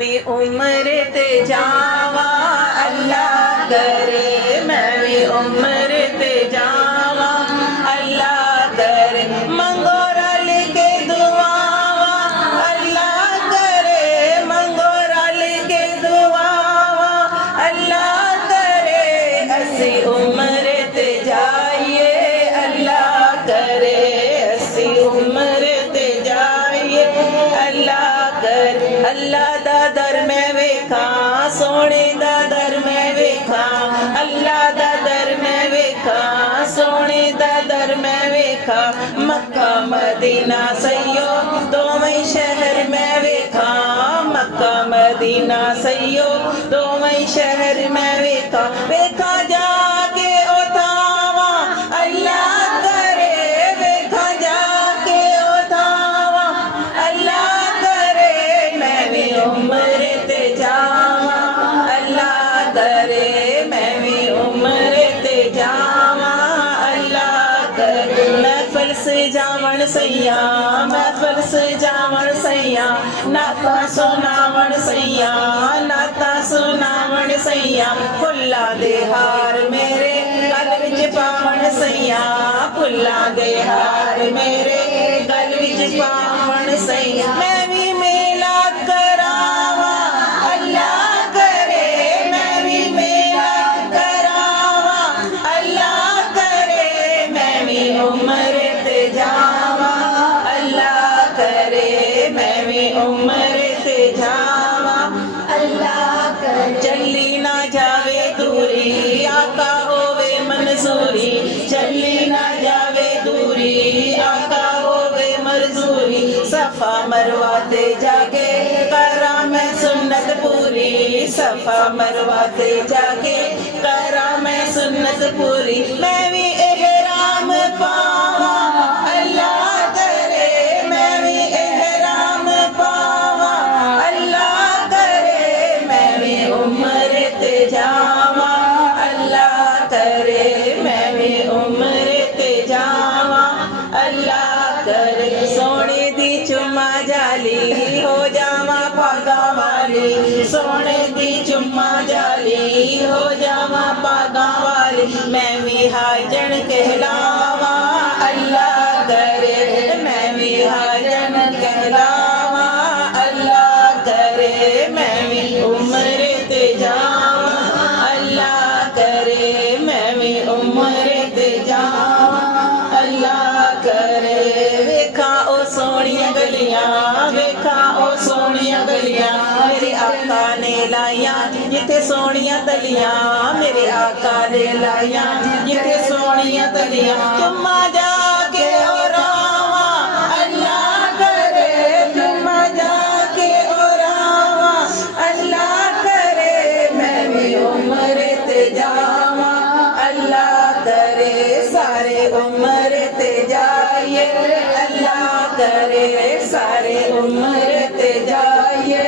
भी उम्र ते जावा अल्लाह करे, मैं भी उम्र ते जावा अल्लाह करे। मंगो रल के दुआवा अल्लाह करे, मंगो रल के दुआवा अल्लाह करे। असी उम्र ते जाइए अल्लाह करे, असी उम्र ते जाइए अल्लाह करे। अल्लाह दा दर मैं वेखा, सोने दा दर मैं वेखा, अल्लाह दा दर मैं वेखा, सोने दा दर मैं वेखा। मक्का मदीना सैयो दोवें शहर मैं वेखा, मक्का मदीना सैयो दोवें शहर मैं वेखा। वेखा जाके उठावा अल्लाह करे, वेखा जाके उठावा अल्लाह करे। मैं भी उम्र ते जावा अल्लाह करे, मैं भी उम्र ते जावा अल्लाह करे। महफिल से जावण सैया, महफिल से जावण सैया, नाता सुनावण सैया, नाता सुनावण सैया। फुल्ला दे हार मेरे गल विच पावण सैया, फुल्ला दे हार मेरे गल विच पावण सैया। मैं भी मेला करावा अल्लाह करे, मैं भी मेला करावा अल्लाह करे। मैं भी उम्र ते जावा अल्लाह करे, मैं भी उम्र ते जावा अल्लाह करे। चली ना जावे दूरी आका होवे मंजूरी, चली ना जावे दूरी आका होवे मंजूरी। सफा मरवा ते जाके करा मैं सुन्नत पूरी, सफा मरवा ते जाके करा मैं सुन्नत पूरी। मैं भी एहराम पावा अल्लाह करे, मैं भी एहराम पावा अल्लाह करे। मैं भी उम्र ते जावा अल्लाह करे, मैं भी उम्र ते जावा अल्लाह करे। सोने दी चुम्मा जाली हो जावा पागा वाली, सोने दी चुम्मा जाली हो जावा पागा वाली। मैं भी हाजन कहलावा अल्लाह करे, मैं भी हाजन कहलावा अल्लाह करे। मैं भी उम्र ते जावा अल्लाह करे, मैं भी उम्र ते जावा अल्लाह करे। वेखा ओ सोनिया गलियां, वेखा ओ सोनिया गलियां, मेरे आका ने लाइया जिथे सोनिया तलियां, मेरे आका ने लाइया जिथे सोनिया तलियां। चुम्मा जाके और आवा अल्लाह करे, चुम्मा जाके और आवा अल्लाह करे। मैं भी उम्र ते जावा अल्लाह करे, सारे उम्र ते जाइए अल्लाह करे, सारे उम्र ते जाइए